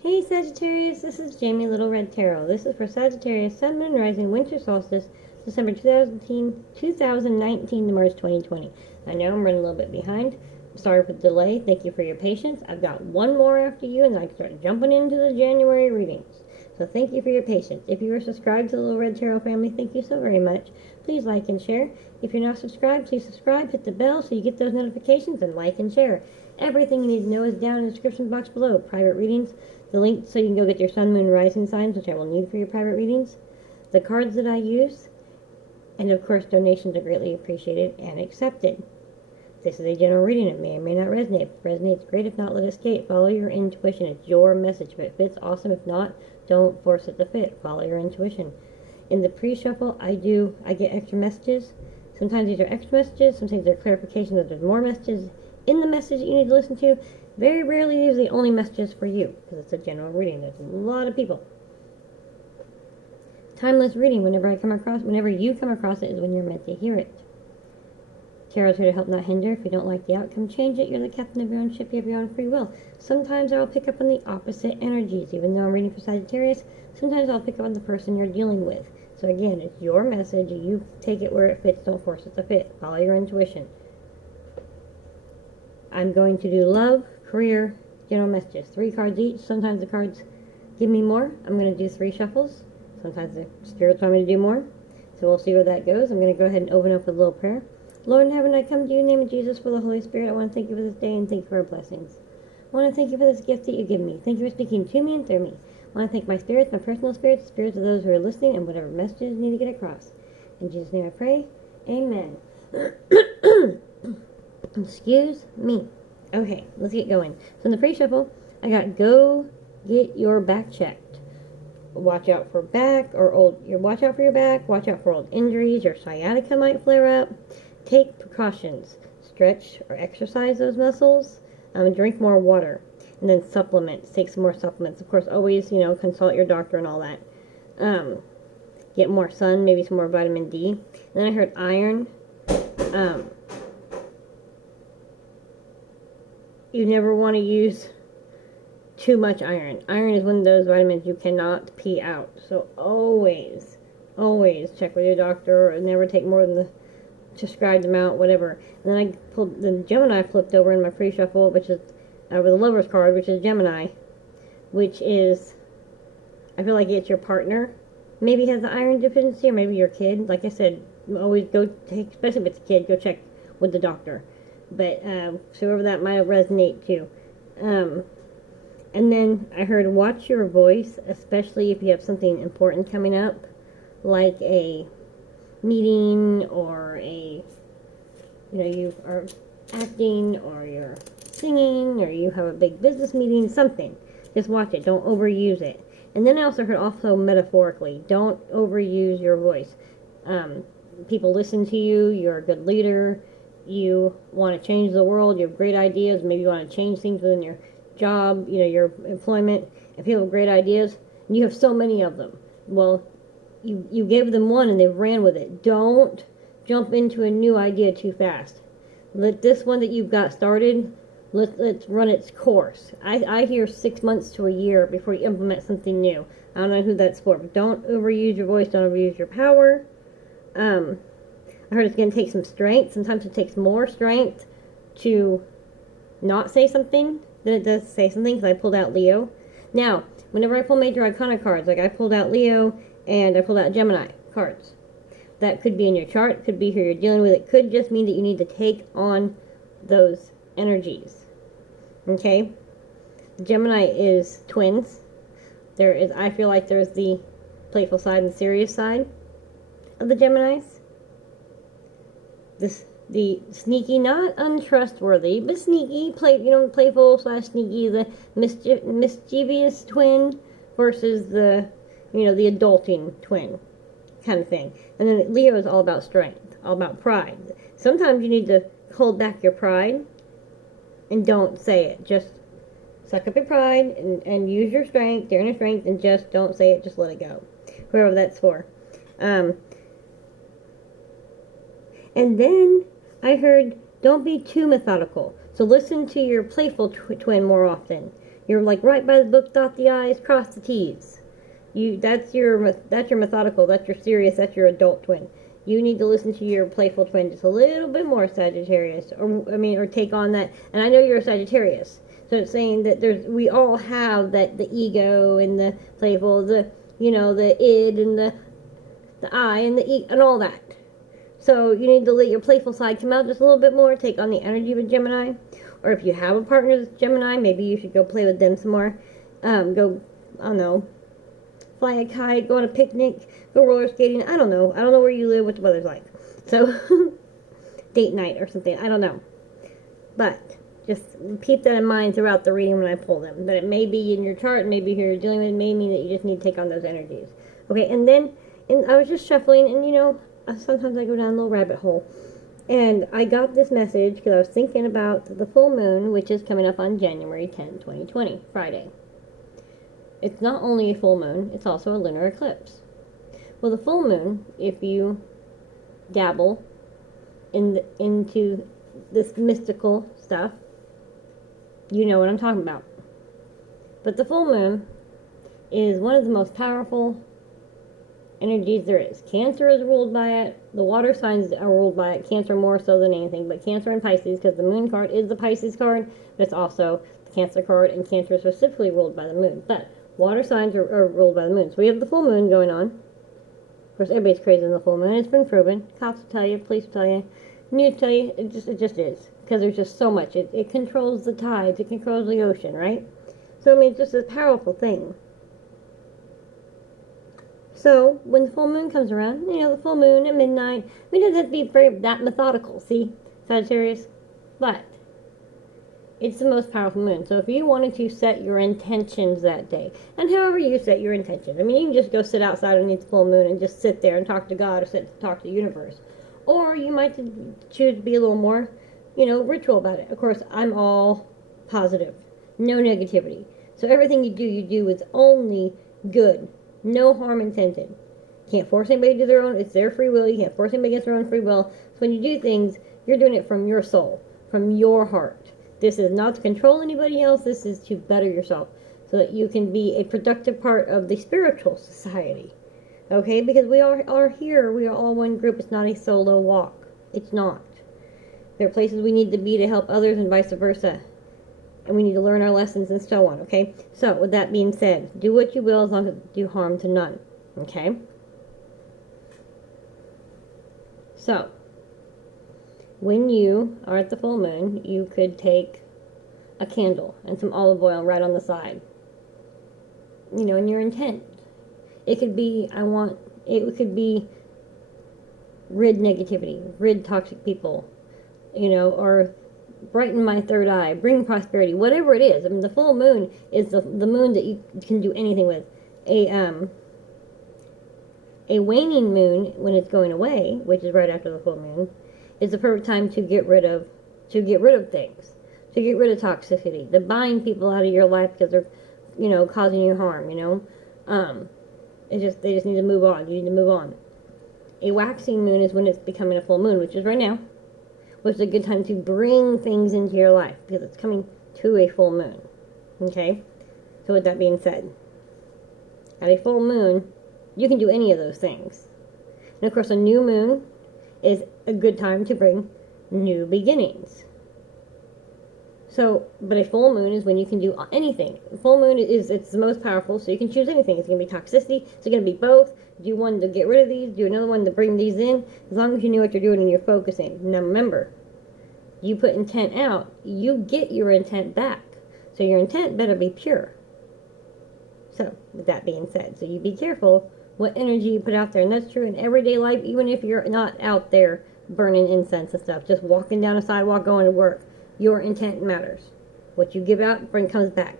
Hey Sagittarius, this is Jamie Little Red Tarot. This is for Sagittarius, Sun, Moon, Rising, Winter Solstice, December 2019 to March 2020. I know I'm running a little bit behind. I'm sorry for the delay. Thank you for your patience. I've got one more after you, and then I can start jumping into the January readings. So thank you for your patience. If you are subscribed to the Little Red Tarot family, thank you so very much. Please like and share. If you're not subscribed, please subscribe. Hit the bell so you get those notifications, and like and share. Everything you need to know is down in the description box below. Private readings, the link so you can go get your Sun, Moon, Rising signs, which I will need for your private readings, the cards that I use, and of course donations are greatly appreciated and accepted. This is a general reading. It may or may not resonate. If it resonates, great. If not, let it escape. Follow your intuition. It's your message. If it fits, awesome. If not, don't force it to fit. Follow your intuition. In the pre-shuffle, I get extra messages. Sometimes these are extra messages. Sometimes they're clarifications that there's more messages in the message that you need to listen to. Very rarely these are the only messages for you, because it's a general reading. There's a lot of people. Timeless reading. Whenever you come across it is when you're meant to hear it. Tarot's here to help, not hinder. If you don't like the outcome, change it. You're the captain of your own ship. You have your own free will. Sometimes I'll pick up on the opposite energies. Even though I'm reading for Sagittarius, sometimes I'll pick up on the person you're dealing with. So again, it's your message. You take it where it fits. Don't force it to fit. Follow your intuition. I'm going to do love, career, general messages. 3 cards each. Sometimes the cards give me more. I'm going to do 3 shuffles. Sometimes the spirits want me to do more. So we'll see where that goes. I'm going to go ahead and open up with a little prayer. Lord in heaven, I come to you in the name of Jesus for the Holy Spirit. I want to thank you for this day and thank you for our blessings. I want to thank you for this gift that you give me. Thank you for speaking to me and through me. I want to thank my spirits, my personal spirits, the spirits of those who are listening, and whatever messages need to get across. In Jesus' name I pray. Amen. Excuse me. Okay, let's get going. So in the pre-shuffle, I got go get your back checked. Watch out for back or watch out for your back. Watch out for old injuries. Your sciatica might flare up. Take precautions. Stretch or exercise those muscles. Drink more water. And then supplements. Take some more supplements. Of course, always, consult your doctor and all that. Get more sun, maybe some more vitamin D. And then I heard iron. You never want to use too much iron. Iron is one of those vitamins you cannot pee out. So always check with your doctor, or never take more than the prescribed amount, whatever. And then I pulled the Gemini, flipped over in my pre-shuffle, which is with the Lover's card, which is Gemini, which is, I feel like it's your partner. Maybe has the iron deficiency, or maybe your kid. Like I said, always go take, especially if it's a kid, go check with the doctor. But, so whoever that might resonate to. And then I heard watch your voice, especially if you have something important coming up, like a meeting, or you are acting, or you're singing, or you have a big business meeting, something. Just watch it. Don't overuse it. And then I also heard metaphorically, don't overuse your voice. People listen to you. You're a good leader. You want to change the world. You have great ideas. Maybe you want to change things within your job, your employment. If people have great ideas, and you have so many of them, well, you gave them one and they've ran with it. Don't jump into a new idea too fast. Let this one that you've got started, let's run its course. I hear 6 months to a year before you implement something new. I don't know who that's for, but don't overuse your voice. Don't overuse your power. I heard it's going to take some strength. Sometimes it takes more strength to not say something than it does to say something, because I pulled out Leo. Now, whenever I pull major arcana cards, like I pulled out Leo and I pulled out Gemini cards, that could be in your chart, it could be who you're dealing with, it could just mean that you need to take on those energies. Okay? Gemini is twins. I feel like there's the playful side and serious side of the Geminis. The sneaky, not untrustworthy, but sneaky, playful / sneaky, the mischievous twin versus the adulting twin kind of thing. And then Leo is all about strength, all about pride. Sometimes you need to hold back your pride and don't say it. Just suck up your pride and use your strength, your inner strength, and just don't say it. Just let it go. Whoever that's for. And then I heard, don't be too methodical. So listen to your playful twin more often. You're like right by the book, dot the I's, cross the T's. That's your methodical, that's your serious, that's your adult twin. You need to listen to your playful twin just a little bit more, Sagittarius, or take on that. And I know you're a Sagittarius, so it's saying that we all have that, the ego and the playful, the id and the I and the e and all that. So you need to let your playful side come out just a little bit more, take on the energy of a Gemini. Or if you have a partner that's Gemini, maybe you should go play with them some more. Go, I don't know, fly a kite, go on a picnic, go roller skating. I don't know where you live, what the weather's like. So, date night or something. I don't know. But just keep that in mind throughout the reading when I pull them. That it may be in your chart, maybe who you're dealing with, it may mean that you just need to take on those energies. Okay, and then I was just shuffling, and sometimes I go down a little rabbit hole. And I got this message because I was thinking about the full moon, which is coming up on January 10, 2020, Friday. It's not only a full moon, it's also a lunar eclipse. Well, the full moon, if you dabble into this mystical stuff, you know what I'm talking about. But the full moon is one of the most powerful energies there is. Cancer is ruled by it. The water signs are ruled by it. Cancer more so than anything, but Cancer and Pisces, because the moon card is the Pisces card, but it's also the Cancer card, and Cancer is specifically ruled by the moon. But water signs are ruled by the moon. So we have the full moon going on. Of course, everybody's crazy in the full moon. It's been proven. Cops will tell you, police will tell you, news will tell you. It just is. Because there's just so much. It controls the tides. It controls the ocean, right? So, it's just a powerful thing. So, when the full moon comes around, the full moon at midnight, we don't have to be very that methodical, see, Sagittarius? But it's the most powerful moon. So if you wanted to set your intentions that day, and however you set your intentions, you can just go sit outside underneath the full moon and just sit there and talk to God or talk to the universe. Or you might choose to be a little more, ritual about it. Of course, I'm all positive. No negativity. So everything you do with only good. No harm intended. Can't force anybody to do their own. It's their free will. You can't force anybody against their own free will. So when you do things, you're doing it from your soul, from your heart. This is not to control anybody else. This is to better yourself so that you can be a productive part of the spiritual society. Okay? Because we are here. We are all one group. It's not a solo walk. It's not. There are places we need to be to help others and vice versa. And we need to learn our lessons and so on, okay? So, with that being said, do what you will as long as you do harm to none, okay? So, when you are at the full moon, you could take a candle and some olive oil right on the side. And your intent. It could be, rid negativity, rid toxic people, or brighten my third eye, bring prosperity, whatever it is. The full moon is the moon that you can do anything with. A waning moon, when it's going away, which is right after the full moon, is the perfect time to get rid of things, to get rid of toxicity, to bind people out of your life because they're, causing you harm. They just need to move on. You need to move on. A waxing moon is when it's becoming a full moon, which is right now. Which is a good time to bring things into your life because it's coming to a full moon. Okay? So with that being said, at a full moon, you can do any of those things. And of course, a new moon is a good time to bring new beginnings. So, but a full moon is when you can do anything. Full moon it's the most powerful, so you can choose anything. It's going to be toxicity, it's going to be both. Do one to get rid of these, do another one to bring these in, as long as you know what you're doing and you're focusing. Now remember, you put intent out, you get your intent back. So your intent better be pure. So, with that being said, so you be careful what energy you put out there. And that's true in everyday life, even if you're not out there burning incense and stuff. Just walking down a sidewalk, going to work. Your intent matters. What you give out, comes back.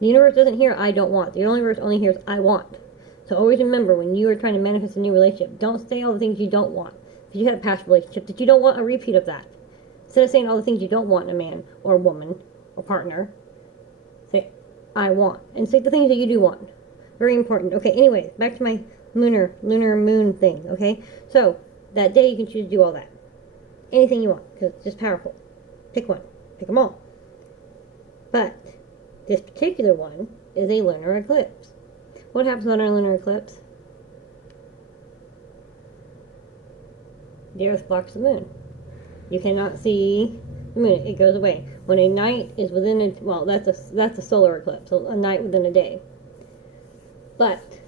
The universe doesn't hear, I don't want. The universe only hears, I want. So always remember, when you are trying to manifest a new relationship, don't say all the things you don't want. If you had a past relationship that you don't want, a repeat of that. Instead of saying all the things you don't want in a man or a woman or partner, say, I want. And say the things that you do want. Very important. Okay, anyways, back to my lunar moon thing, okay? So, that day you can choose to do all that. Anything you want, because it's just powerful. Pick one. Pick them all. But, This particular one is a lunar eclipse. What happens on a lunar eclipse? The Earth blocks the moon. You cannot see the moon. It goes away. When a night is within a, well, that's a solar eclipse, so a night within a day. But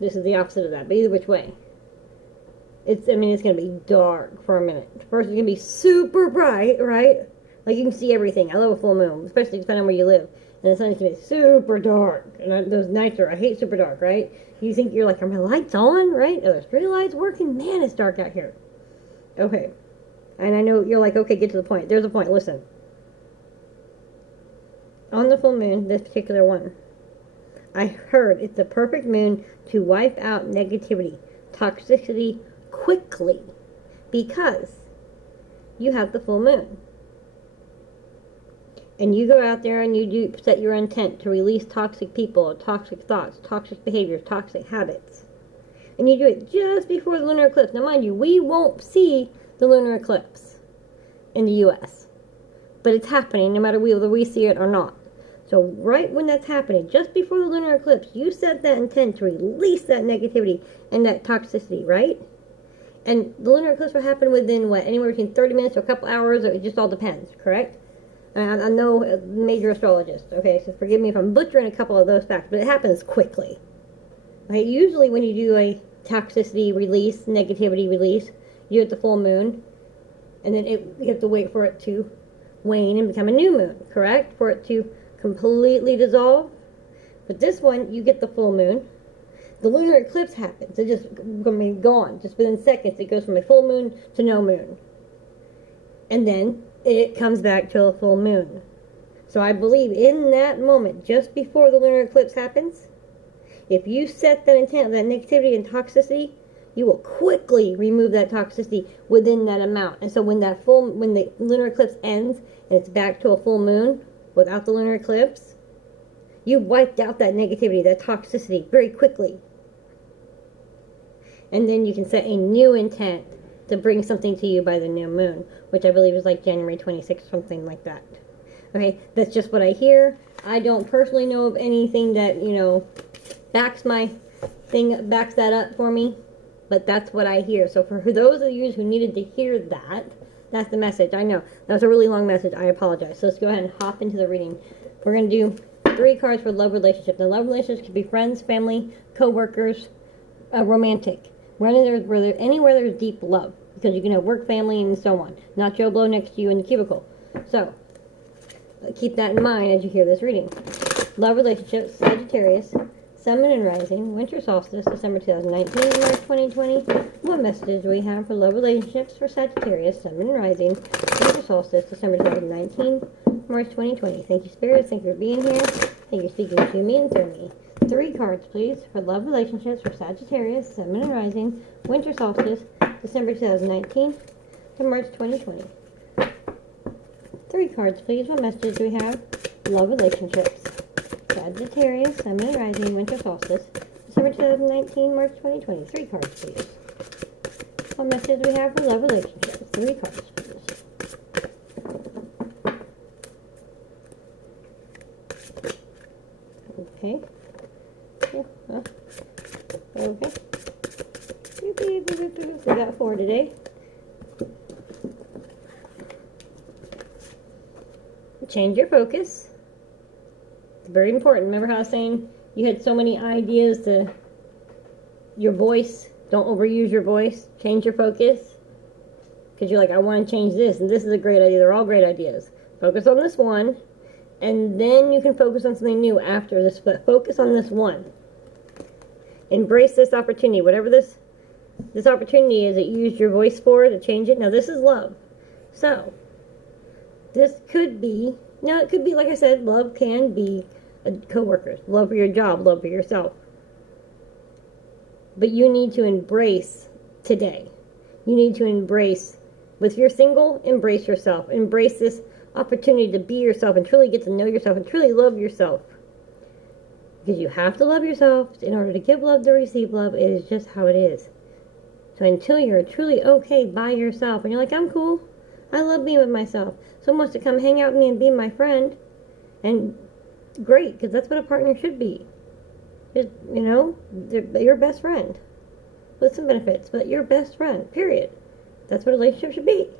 this is the opposite of that. But either which way, it's going to be dark for a minute. First, it's going to be super bright, right? Like you can see everything. I love a full moon, especially depending on where you live. And the sun's going to be super dark. And those nights I hate super dark, right? You think you're like, are my lights on, right? Are the street lights working? Man, it's dark out here. Okay. And I know you're like, okay, get to the point. There's a point. Listen. On the full moon, this particular one, I heard it's the perfect moon to wipe out negativity, toxicity quickly, because you have the full moon. And you go out there and you do set your intent to release toxic people, toxic thoughts, toxic behaviors, toxic habits. And you do it just before the lunar eclipse. Now mind you, we won't see the lunar eclipse in the U.S. But it's happening no matter whether we see it or not. So right when that's happening, just before the lunar eclipse, you set that intent to release that negativity and that toxicity, right? And the lunar eclipse will happen within, what, anywhere between 30 minutes or a couple hours, or it just all depends, correct? I know major astrologists, okay, so forgive me if I'm butchering a couple of those facts, but it happens quickly. Okay, usually when you do a toxicity release, negativity release, you do it at the full moon, and then you have to wait for it to wane and become a new moon, correct? For it to completely dissolve. But this one, you get the full moon. The lunar eclipse happens. It just gone. Just within seconds, it goes from a full moon to no moon. And then it comes back to a full moon. So I believe in that moment, just before the lunar eclipse happens, if you set that intent, that negativity and toxicity, you will quickly remove that toxicity within that amount. And so when the lunar eclipse ends and it's back to a full moon without the lunar eclipse, you wiped out that negativity, that toxicity very quickly. And then you can set a new intent to bring something to you by the new moon, which I believe is like January 26th, something like that. Okay, that's just what I hear. I don't personally know of anything that, backs that up for me, but that's what I hear. So for those of you who needed to hear that, that's the message. I know, that was a really long message. I apologize. So let's go ahead and hop into the reading. We're going to do 3 cards for love relationships. Now, love relationships could be friends, family, co-workers, romantic. Anywhere there's deep love, because you can have work, family, and so on. Not Joe Blow next to you in the cubicle. So, keep that in mind as you hear this reading. Love relationships, Sagittarius, Sun, Moon, and Rising, Winter Solstice, December 2019, March 2020. What messages do we have for love relationships for Sagittarius, Sun, Moon, and Rising, Winter Solstice, December 2019, March 2020? Thank you, Spirit. Thank you for being here. Thank you for speaking to me and through me. 3 cards, please, for love relationships for Sagittarius, Sun, Moon, and Rising, Winter Solstice, December 2019 to March 2020. 3 cards, please. What messages do we have? Love relationships. Sagittarius, Sun, Moon, and Rising, Winter Solstice, December 2019, March 2020. 3 cards, please. What message do we have for love relationships? 3 cards, please. Okay. Okay. We got 4 today. Change your focus. It's very important. Remember how I was saying you had so many ideas to your voice. Don't overuse your voice. Change your focus. Because you're like, I want to change this, and this is a great idea. They're all great ideas. Focus on this one, and then you can focus on something new after this, but focus on this one. Embrace this opportunity. Whatever this opportunity is that you used your voice for to change it. Now, this is love. So, this could be, it could be, like I said, love can be co-workers. Love for your job, love for yourself. But you need to embrace today. You need to embrace, if you're single, embrace yourself. Embrace this opportunity to be yourself and truly get to know yourself and truly love yourself. Because you have to love yourself in order to give love, to receive love. It is just how it is. So until you're truly okay by yourself, and you're like, I'm cool, I love being with myself, someone wants to come hang out with me and be my friend, and great, because that's what a partner should be. Just, you know, they're your best friend. With some benefits, but your best friend, period. That's what a relationship should be.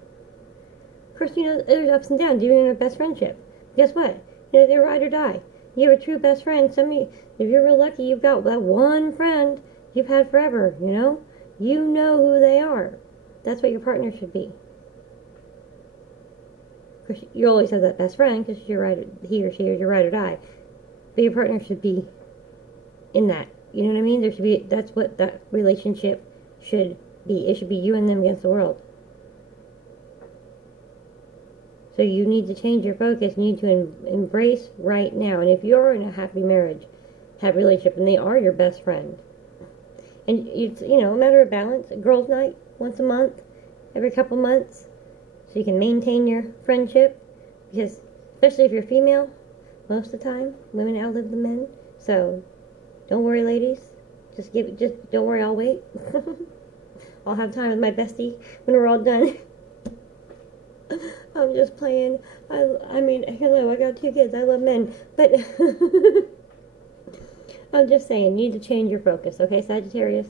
Of course, you know, there's ups and downs, even in a best friendship. Guess what? You know, they're ride or die. You have a true best friend. If you're real lucky, you've got that one friend you've had forever, you know? You know who they are. That's what your partner should be. Of course, you always have that best friend, because he or she is your ride or die. But your partner should be in that. You know what I mean? That's what that relationship should be. It should be you and them against the world. So you need to change your focus. You need to embrace right now. And if you're in a happy marriage, happy relationship, and they are your best friend, and it's, you know, a matter of balance. A girls' night once a month, every couple months, so you can maintain your friendship. Because especially if you're female, most of the time women outlive the men. So don't worry, ladies. Just don't worry. I'll wait. I'll have time with my bestie when we're all done. I'm just playing. I mean, hello, I got 2 kids. I love men. But I'm just saying, you need to change your focus, okay, Sagittarius?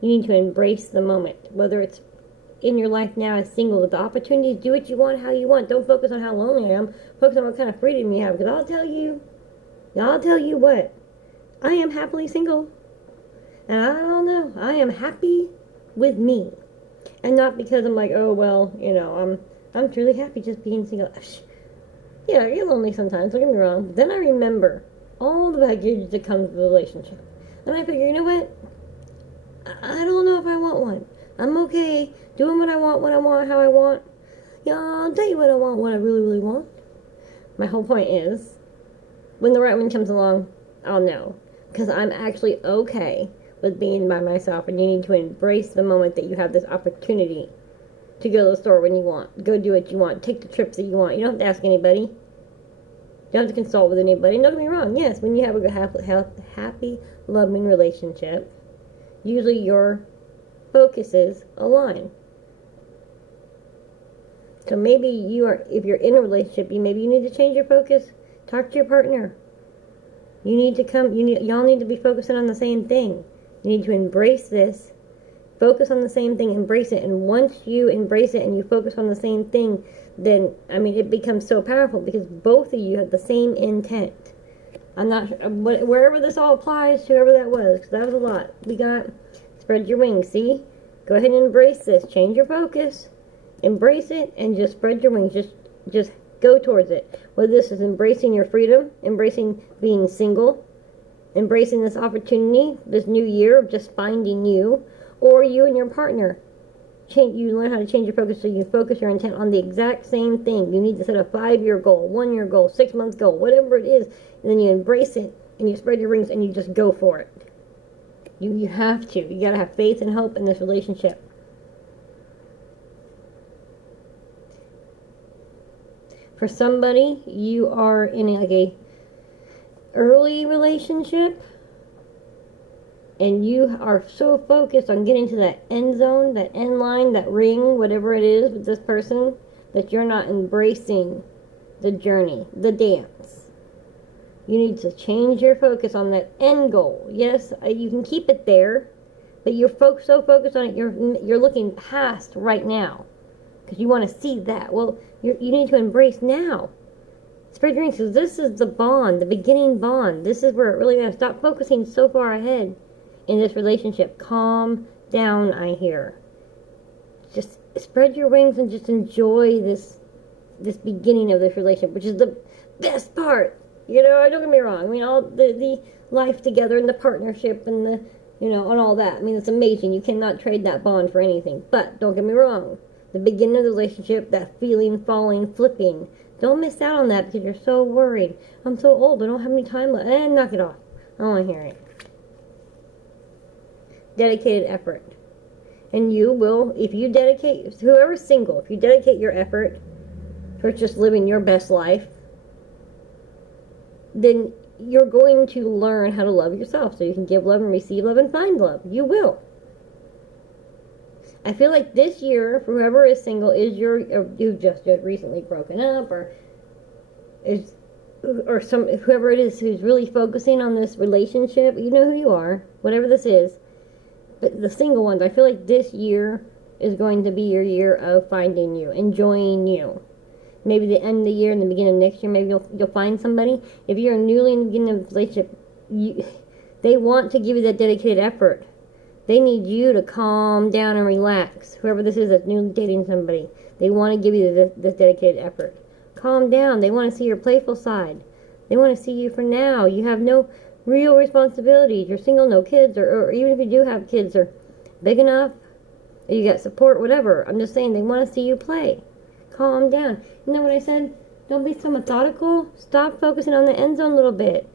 You need to embrace the moment. Whether it's in your life now as single, with the opportunities, do what you want, how you want. Don't focus on how lonely I am. Focus on what kind of freedom you have. Because I'll tell you what. I am happily single. And I don't know. I am happy with me. And not because I'm like, oh, well, you know, I'm truly happy just being single. Yeah, you're lonely sometimes, don't get me wrong. But then I remember all the baggage that comes with a relationship. And I figure, you know what? I don't know if I want one. I'm okay doing what I want, when I want, how I want. Yeah, I'll tell you what I want, what I really, really want. My whole point is, when the right one comes along, I'll know. Because I'm actually okay with being by myself. And you need to embrace the moment that you have this opportunity to go to the store when you want. Go do what you want. Take the trips that you want. You don't have to ask anybody. You don't have to consult with anybody. Don't get me wrong. Yes, when you have a happy, loving relationship, usually your focuses align. So maybe if you're in a relationship, maybe you need to change your focus. Talk to your partner. Y'all need to be focusing on the same thing. You need to embrace this. Focus on the same thing, embrace it. And once you embrace it and you focus on the same thing, then, I mean, it becomes so powerful because both of you have the same intent. I'm not sure, wherever this all applies, whoever that was, because that was a lot. We got, spread your wings, see? Go ahead and embrace this. Change your focus. Embrace it and just spread your wings. Just go towards it. Whether this is embracing your freedom, embracing being single, embracing this opportunity, this new year of just finding you, or you and your partner. You learn how to change your focus so you focus your intent on the exact same thing. You need to set a 5-year goal, 1-year goal, 6-month goal, whatever it is, and then you embrace it and you spread your wings and you just go for it. You have to. You gotta have faith and hope in this relationship. For somebody, you are in a early relationship, and you are so focused on getting to that end zone, that end line, that ring, whatever it is with this person, that you're not embracing the journey, the dance. You need to change your focus on that end goal. Yes, you can keep it there, but you're so focused on it, you're looking past right now, because you want to see that. Well, you need to embrace now. Spread your wings, because this is the bond, the beginning bond. This is where it really matters. Stop focusing so far ahead in this relationship. Calm down, I hear. Just spread your wings and just enjoy this beginning of this relationship, which is the best part. You know, don't get me wrong. I mean, all the life together and the partnership and the, you know, and all that. I mean, it's amazing. You cannot trade that bond for anything. But don't get me wrong. The beginning of the relationship, that feeling, falling, flipping. Don't miss out on that because you're so worried. I'm so old. I don't have any time left. Knock it off. I don't want to hear it. Dedicated effort. And you will, if you dedicate, whoever's single, if you dedicate your effort towards just living your best life, then you're going to learn how to love yourself so you can give love and receive love and find love. You will. I feel like this year, for whoever is single, you've just recently broken up, or is or whoever it is who's really focusing on this relationship, you know who you are, whatever this is. But the single ones, I feel like this year is going to be your year of finding you, enjoying you. Maybe the end of the year and the beginning of next year, maybe you'll find somebody. If you're newly in the beginning of a relationship, they want to give you that dedicated effort. They need you to calm down and relax. Whoever this is that's newly dating somebody, they want to give you this dedicated effort. Calm down. They want to see your playful side. They want to see you for now. You have no real responsibilities. You're single, no kids, or even if you do have kids, are big enough, or you got support, whatever. I'm just saying they want to see you play. Calm down. You know what I said? Don't be so methodical. Stop focusing on the end zone a little bit.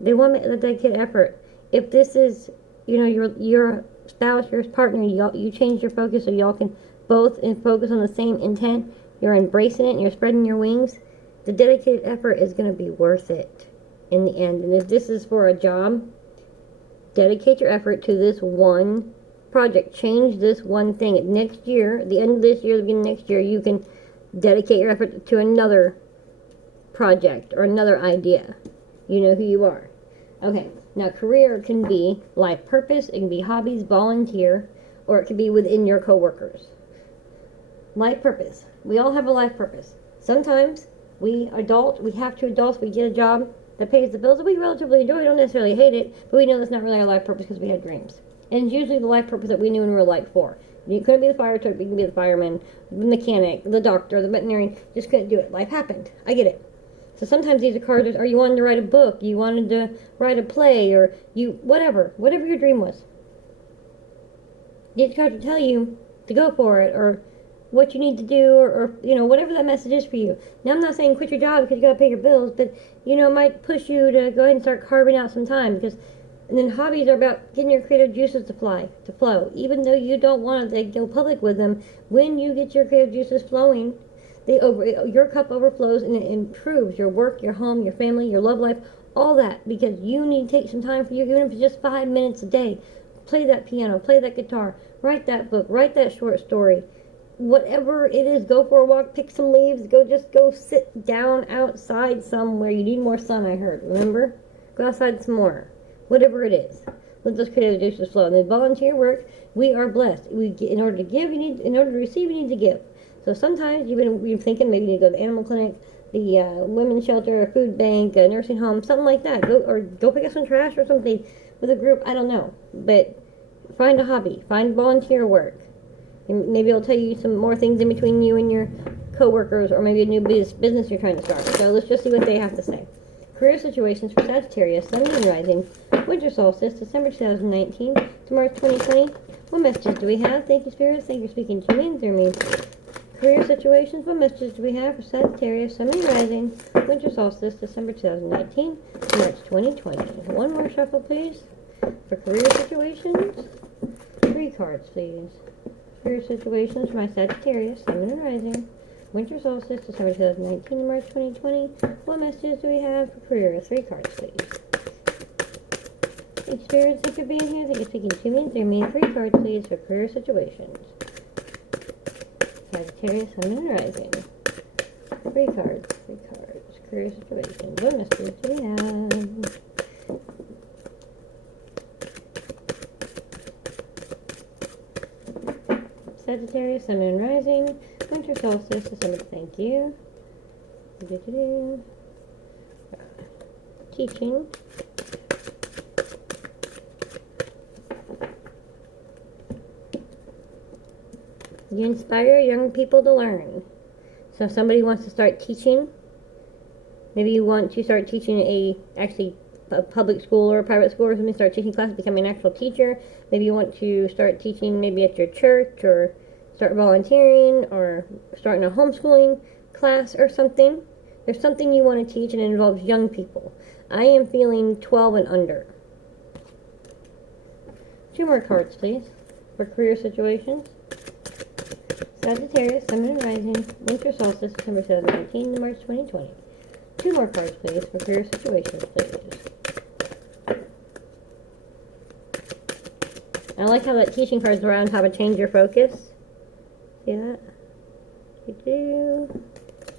They want the dedicated effort. If this is, your spouse, your partner, you change your focus so y'all can both focus on the same intent. You're embracing it and you're spreading your wings. The dedicated effort is going to be worth it in the end. And if this is for a job, dedicate your effort to this one project. Change this one thing. Next year, at the end of this year, the beginning of next year, you can dedicate your effort to another project or another idea. You know who you are. Okay, now career can be life purpose, it can be hobbies, volunteer, or it can be within your coworkers. Life purpose. We all have a life purpose. Sometimes we have to adults, we get a job that pays the bills that we relatively enjoy. We don't necessarily hate it, but we know that's not really our life purpose because we had dreams. And it's usually the life purpose that we knew when we were like 4. You couldn't be the fire truck, you can be the fireman, the mechanic, the doctor, the veterinarian. Just couldn't do it. Life happened. I get it. So sometimes these are cards, or you wanted to write a book, you wanted to write a play, or whatever your dream was. These cards will tell you to go for it, or what you need to do, or whatever that message is for you. Now, I'm not saying quit your job because you got to pay your bills, but, it might push you to go ahead and start carving out some time, and then hobbies are about getting your creative juices to flow. Even though you don't want to go public with them, when you get your creative juices flowing, your cup overflows and it improves your work, your home, your family, your love life, all that, because you need to take some time for you, even if it's just 5 minutes a day. Play that piano, play that guitar, write that book, write that short story. Whatever it is, go for a walk, pick some leaves, go sit down outside somewhere. You need more sun, I heard, remember? Go outside some more. Whatever it is. Let those creative juices flow. And then volunteer work, we are blessed. In order to receive, you need to give. So sometimes you've been thinking maybe you need to go to the animal clinic, the women's shelter, a food bank, a nursing home, something like that. Go pick up some trash or something with a group. I don't know. But find a hobby. Find volunteer work. And maybe it'll tell you some more things in between you and your coworkers, or maybe a new business you're trying to start. So let's just see what they have to say. Career situations for Sagittarius, Sun, Moon, Rising, Winter Solstice, December 2019 to March 2020. What messages do we have? Thank you, Spirits. Thank you for speaking to me and through me. Career situations, what messages do we have for Sagittarius, Sun, Moon, Rising, Winter Solstice, December 2019 to March 2020. One more shuffle, please. For career situations, 3 cards, please. Career situations for my Sagittarius, Sun, Moon, and Rising, Winter Solstice, December 2019 to March 2020. What messages do we have for career? 3 cards, please. Thank you, Spirits. Thank you for being here. Thank you for speaking to me and through me. 3 cards, please, for career situations. Sagittarius, Sun, Moon, and Rising. 3 cards. Career situations. What messages do we have? Sagittarius, Sun, Moon, Rising, Winter Solstice, December. Thank you. Teaching. You inspire young people to learn. So if somebody wants to start teaching, maybe you want to start teaching a public school or a private school, or something, start teaching classes, becoming an actual teacher. Maybe you want to start teaching maybe at your church, or start volunteering, or starting a homeschooling class or something. There's something you want to teach and it involves young people. I am feeling 12 and under. 2 more cards, please, for career situations. Sagittarius, Sun, Moon, and Rising, Winter Solstice, December 2019 to March 2020. 2 more cards, please, for career situations, please. I like how that teaching card's around how to change your focus. See that? You do.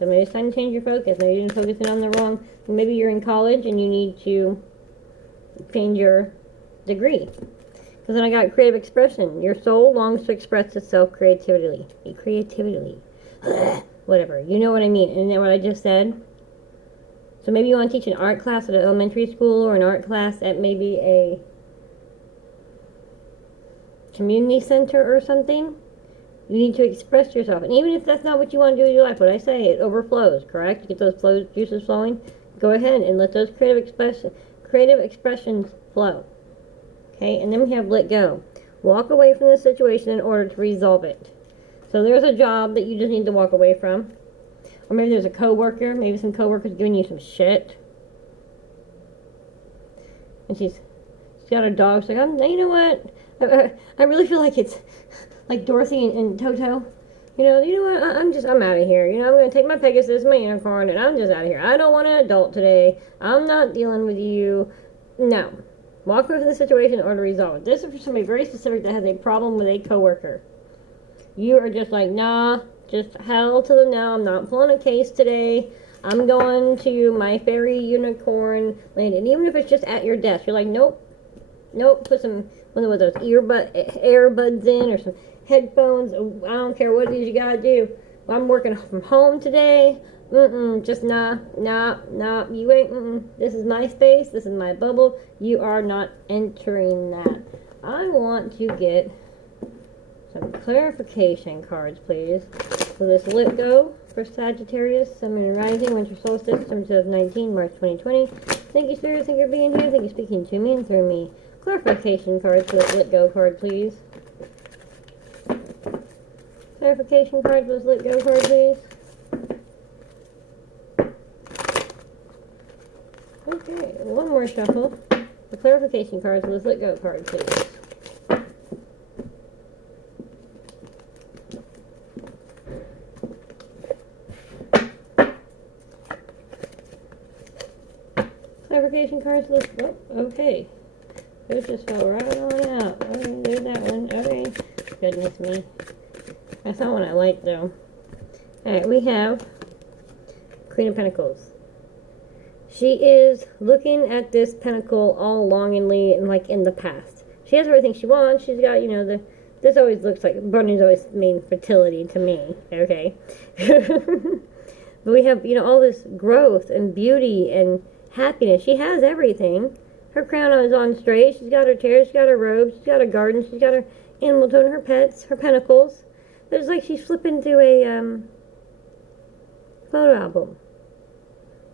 So maybe it's time to change your focus. Maybe you're focusing on the wrong. Maybe you're in college and you need to change your degree. Because then I got creative expression. Your soul longs to express itself creatively. Whatever. You know what I mean. Isn't that what I just said? So maybe you want to teach an art class at an elementary school or an art class at maybe a community center or something. You need to express yourself. And even if that's not what you want to do with your life, what I say, it overflows, correct? You get those juices flowing. Go ahead and let those creative expressions flow. Okay, and then we have let go. Walk away from the situation in order to resolve it. So there's a job that you just need to walk away from. Or maybe there's a coworker. Maybe some coworker's giving you some shit. And she's got her dog. She's like, you know what? I really feel like it's like Dorothy and Toto. You know what? I'm out of here. I'm going to take my Pegasus, my unicorn, and I'm just out of here. I don't want an adult today. I'm not dealing with you. No. Walk away from the situation in order to resolve it. This is for somebody very specific that has a problem with a coworker. You are just like, nah, just hell to the no. I'm not pulling a case today. I'm going to my fairy unicorn land. And even if it's just at your desk, you're like, nope. Put some one of those earbuds in or some headphones. I don't care what it is you gotta do. I'm working from home today. Just nah. You ain't. This is my space. This is my bubble. You are not entering that. I want to get some clarification cards, please. So this let go for Sagittarius, Sun, Moon, and Rising, Winter Solstice, December 2019, March 2020. Thank you, Spirit. Thank you for being here. Thank you for speaking to me and through me. Clarification cards for this let go card, please. Clarification card for this let go card, please. Okay, one more shuffle. The clarification cards for this let go card, please. Clarification cards for this. Oh, okay. Those just fell right on out. Okay, there's that one. Okay. Goodness me. That's not one I like, though. Alright, we have Queen of Pentacles. She is looking at this pentacle all longingly and like in the past. She has everything she wants. She's got, this always looks like, bunnies always mean fertility to me. Okay. But we have, all this growth and beauty and happiness. She has everything. Her crown is on straight. She's got her chairs. She's got her robes. She's got her garden. She's got her animal totem, her pets, her pentacles. But it's like she's flipping through a photo album.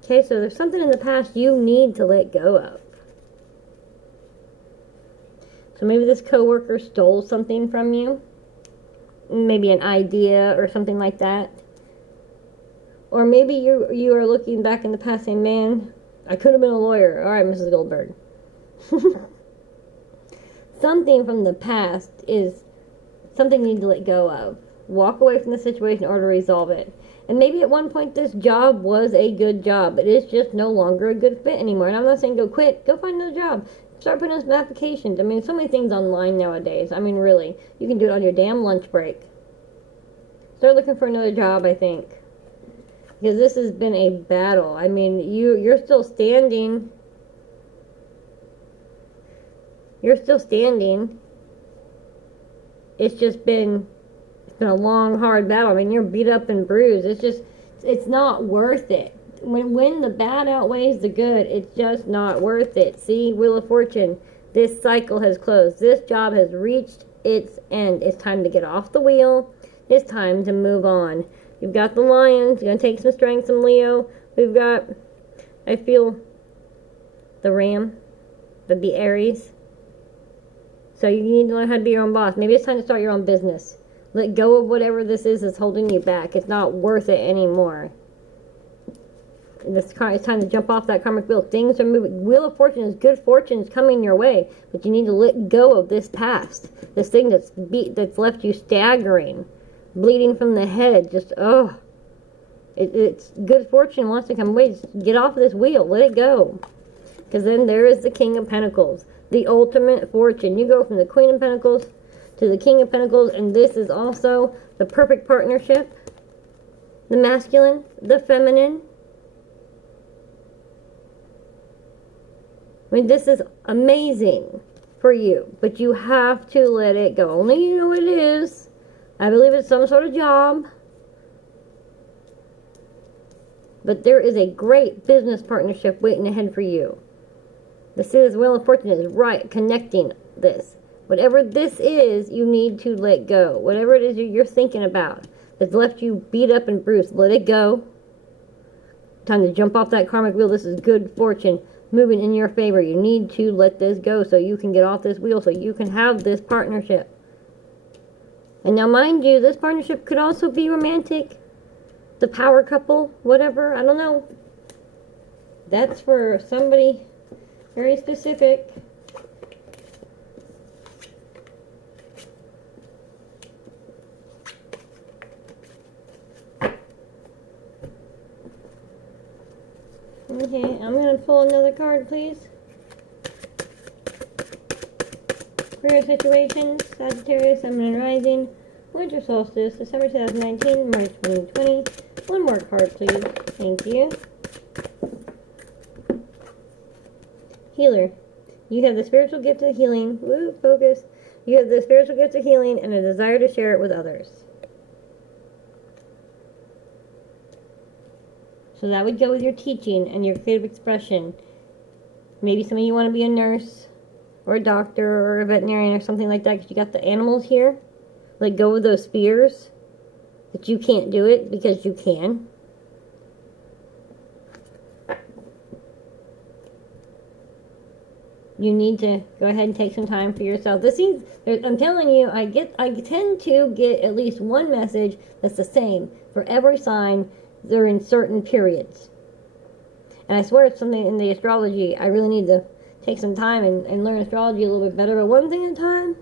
Okay, so there's something in the past you need to let go of. So maybe this coworker stole something from you. Maybe an idea or something like that. Or maybe you are looking back in the past saying, man, I could have been a lawyer. All right, Mrs. Goldberg. Something from the past is something you need to let go of. Walk away from the situation in order to resolve it. And maybe at one point this job was a good job. It is just no longer a good fit anymore. And I'm not saying go quit. Go find another job. Start putting in some applications. I mean, so many things online nowadays. I mean, really. You can do it on your damn lunch break. Start looking for another job, I think. Because this has been a battle. I mean, you're still standing. You're still standing. It's been a long, hard battle. I mean, you're beat up and bruised. It's not worth it. When the bad outweighs the good, it's just not worth it. See, Wheel of Fortune. This cycle has closed. This job has reached its end. It's time to get off the wheel. It's time to move on. You've got the Lions. You're going to take some strength, some Leo. We've got, I feel, the Ram, the Aries. So you need to learn how to be your own boss. Maybe it's time to start your own business. Let go of whatever this is that's holding you back. It's not worth it anymore. It's time to jump off that karmic wheel. Things are moving. Wheel of Fortune is good fortunes coming your way. But you need to let go of this past. This thing that's left you staggering. Bleeding from the head. Just, it's good fortune wants to come away. Just get off of this wheel. Let it go. Because then there is the King of Pentacles. The ultimate fortune. You go from the Queen of Pentacles to the King of Pentacles. And this is also the perfect partnership. the masculine, the feminine. I mean, this is amazing for you, but you have to let it go. Only you know what it is. I believe it's some sort of job. But there is a great business partnership waiting ahead for you. The Citizen's Wheel of Fortune is right, connecting this. Whatever this is, you need to let go. Whatever it is you're thinking about that's left you beat up and bruised, let it go. Time to jump off that karmic wheel. This is good fortune moving in your favor. You need to let this go so you can get off this wheel, so you can have this partnership. And now, mind you, this partnership could also be romantic. The power couple, whatever, I don't know. That's for somebody very specific. Okay, I'm going to pull another card, please. For your situations, Sagittarius, Sun, and Rising, Winter Solstice, December 2019, March 2020. One more card, please. Thank you. Healer. You have the spiritual gift of healing. Woo, focus. You have the spiritual gift of healing and a desire to share it with others. So that would go with your teaching and your creative expression. Maybe some of you want to be a nurse or a doctor or a veterinarian or something like that because you got the animals here. Let go of those fears that you can't do it because you can. You need to go ahead and take some time for yourself. This seems, I'm telling you, I tend to get at least one message that's the same for every sign. They're in certain periods. And I swear it's something in the astrology. I really need to take some time and learn astrology a little bit better. But one thing at a time.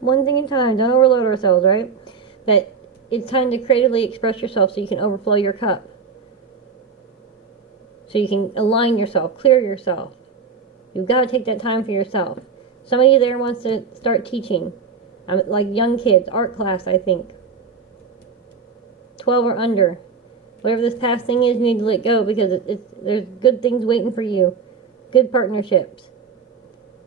One thing at a time. Don't overload ourselves, right? That it's time to creatively express yourself so you can overflow your cup. So you can align yourself, clear yourself. You've got to take that time for yourself. Somebody there wants to start teaching. Like young kids, art class, I think. 12 or under. Whatever this past thing is, you need to let go because there's good things waiting for you. Good partnerships.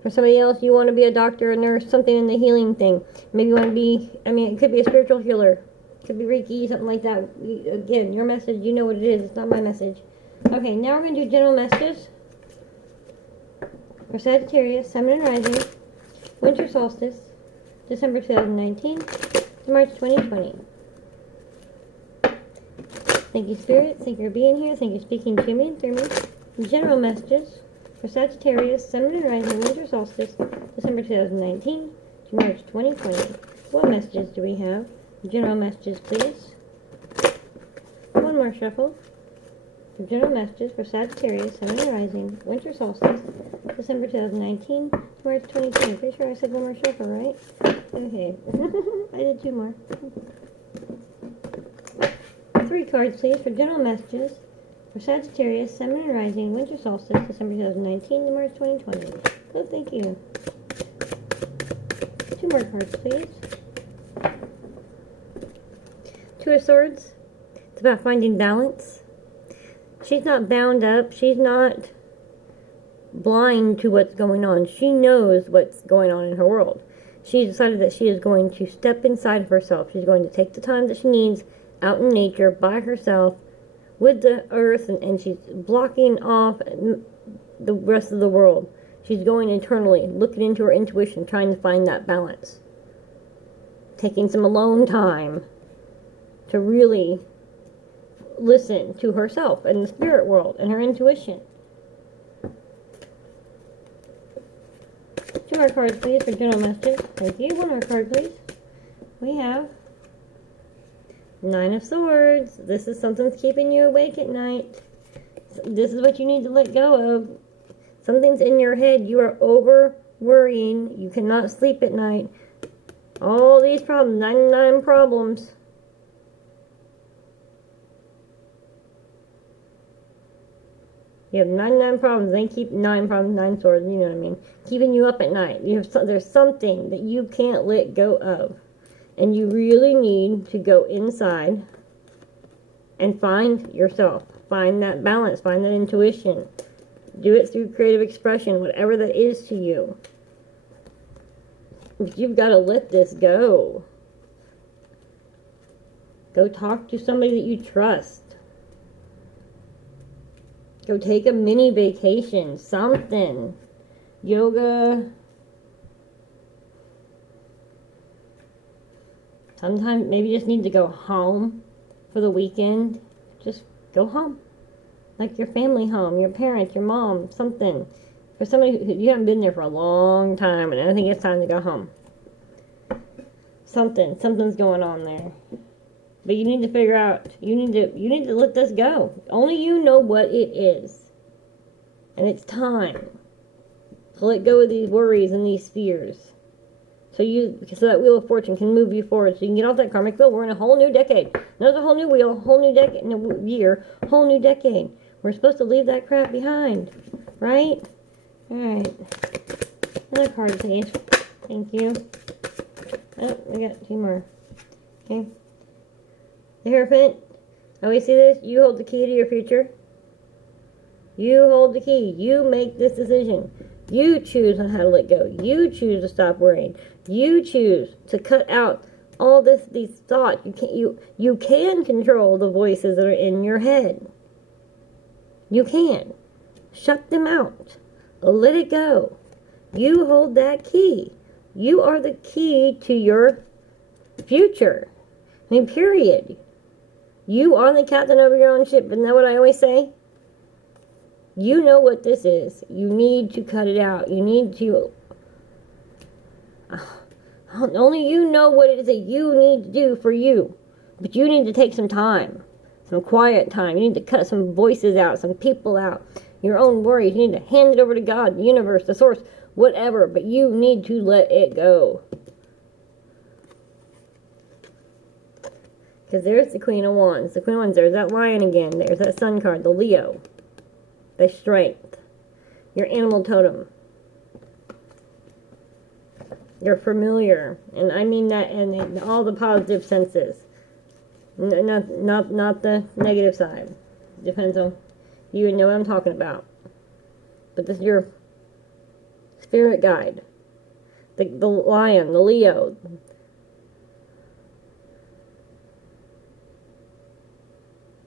For somebody else, you want to be a doctor, a nurse, something in the healing thing. Maybe you want to be, it could be a spiritual healer. It could be Reiki, something like that. Again, your message, you know what it is. It's not my message. Okay, now we're going to do general messages. For Sagittarius, Sun and Rising, Winter Solstice, December 2019 to March 2020. Thank you, Spirit. Thank you for being here. Thank you for speaking to me and through me. General messages for Sagittarius, Sun and Rising, Winter Solstice, December 2019 to March 2020. What messages do we have? General messages, please. One more shuffle. General messages for Sagittarius, Sun and Rising, Winter Solstice, December 2019 to March 2020. Pretty sure I said one more shuffle, right? Okay. I did two more. 3 cards, please, for general messages for Sagittarius, Sun and Rising, Winter Solstice, December 2019 to March 2020. Oh, thank you. 2 more cards, please. 2 of Swords. It's about finding balance. She's not bound up. She's not blind to what's going on. She knows what's going on in her world. She decided that she is going to step inside of herself. She's going to take the time that she needs out in nature by herself with the earth, and she's blocking off the rest of the world. She's going internally, looking into her intuition, trying to find that balance. Taking some alone time to really listen to herself and the spirit world and her intuition. 2 more cards, please, for general messages. Thank you. 1 more card, please. We have 9 of Swords. This is something that's keeping you awake at night. This is what you need to let go of. Something's in your head. You are over worrying. You cannot sleep at night. All these problems, 99 problems. You have 99 problems. They keep 9 problems, 9 swords. You know what I mean? Keeping you up at night. There's something that you can't let go of. And you really need to go inside and find yourself. Find that balance. Find that intuition. Do it through creative expression, whatever that is to you. But you've got to let this go. Go talk to somebody that you trust. Go take a mini vacation. Something. Yoga. Sometimes maybe you just need to go home for the weekend. Just go home. Like your family home, your parents, your mom, something. For somebody who you haven't been there for a long time, and I think it's time to go home. Something's going on there. But you need to figure out, you need to let this go. Only you know what it is. And it's time to let go of these worries and these fears. So that Wheel of Fortune can move you forward, so you can get off that karmic wheel. We're in a whole new decade. There's a whole new wheel, whole new decade, year, whole new decade. We're supposed to leave that crap behind, right? Alright. Another card, please. Thank you. Oh, we got 2 more. Okay. The Hierophant. Always see this? You hold the key to your future. You hold the key. You make this decision. You choose on how to let go. You choose to stop worrying. You choose to cut out all these thoughts. You can control the voices that are in your head. You can. Shut them out. Let it go. You hold that key. You are the key to your future. I mean, period. You are the captain of your own ship. Isn't that what I always say? You know what this is. You need to cut it out. You need to... only you know what it is that you need to do for you. But you need to take some time. Some quiet time. You need to cut some voices out. Some people out. Your own worries. You need to hand it over to God, the universe, the source, whatever. But you need to let it go. Because there's the Queen of Wands. The Queen of Wands. There's that Lion again. There's that Sun card. The Leo. The Strength. Your animal totem. Your familiar. And I mean that in all the positive senses. Not the negative side. Depends on you know what I'm talking about. But this is your spirit guide. The Lion. The Leo.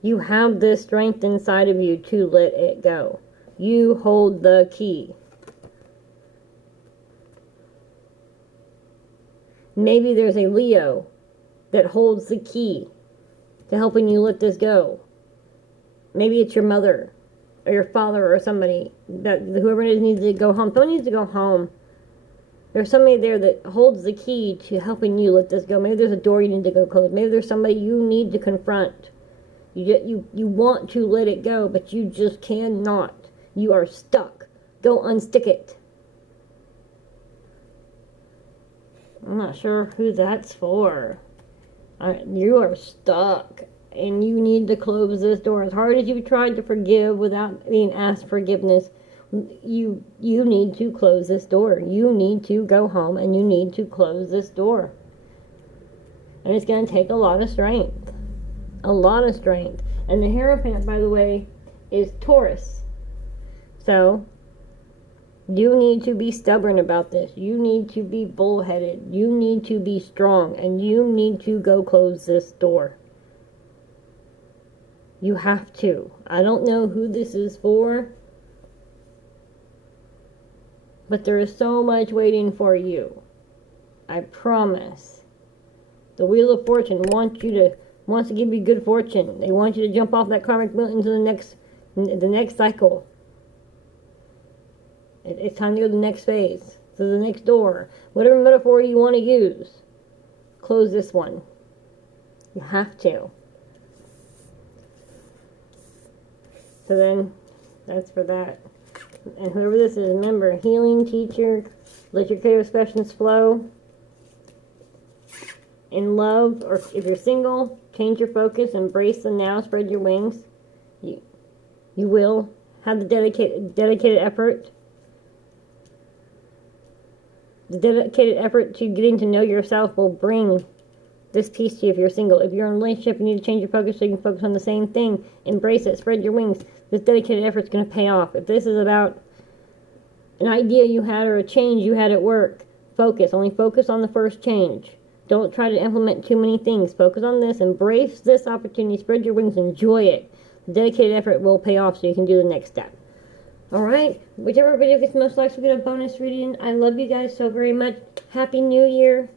You have this strength inside of you to let it go. You hold the key. Maybe there's a Leo that holds the key to helping you let this go. Maybe it's your mother or your father or somebody, that whoever it is needs to go home. Someone needs to go home. There's somebody there that holds the key to helping you let this go. Maybe there's a door you need to go close. Maybe there's somebody you need to confront. You want to let it go, but you just cannot. You are stuck. Go unstick it. I'm not sure who that's for. You are stuck, and you need to close this door. As hard as you've tried to forgive without being asked forgiveness, you need to close this door. You need to go home, and you need to close this door. And it's going to take a lot of strength. A lot of strength. And the Hierophant, by the way, is Taurus. So, you need to be stubborn about this. You need to be bullheaded. You need to be strong. And you need to go close this door. You have to. I don't know who this is for. But there is so much waiting for you. I promise. The Wheel of Fortune wants to give you good fortune. They want you to jump off that karmic wheel into the next cycle. It's time to go to the next phase, to the next door. Whatever metaphor you want to use, close this one. You have to. So then, that's for that. And whoever this is, remember, healing teacher, let your creative expressions flow. In love, or if you're single, change your focus, embrace the now, spread your wings. You will have the dedicated effort. The dedicated effort to getting to know yourself will bring this piece to you if you're single. If you're in a relationship, you need to change your focus so you can focus on the same thing. Embrace it. Spread your wings. This dedicated effort is going to pay off. If this is about an idea you had or a change you had at work, focus. Only focus on the first change. Don't try to implement too many things. Focus on this. Embrace this opportunity. Spread your wings. Enjoy it. The dedicated effort will pay off so you can do the next step. Alright? Whichever video gets most likes will get a bonus reading. I love you guys so very much. Happy New Year.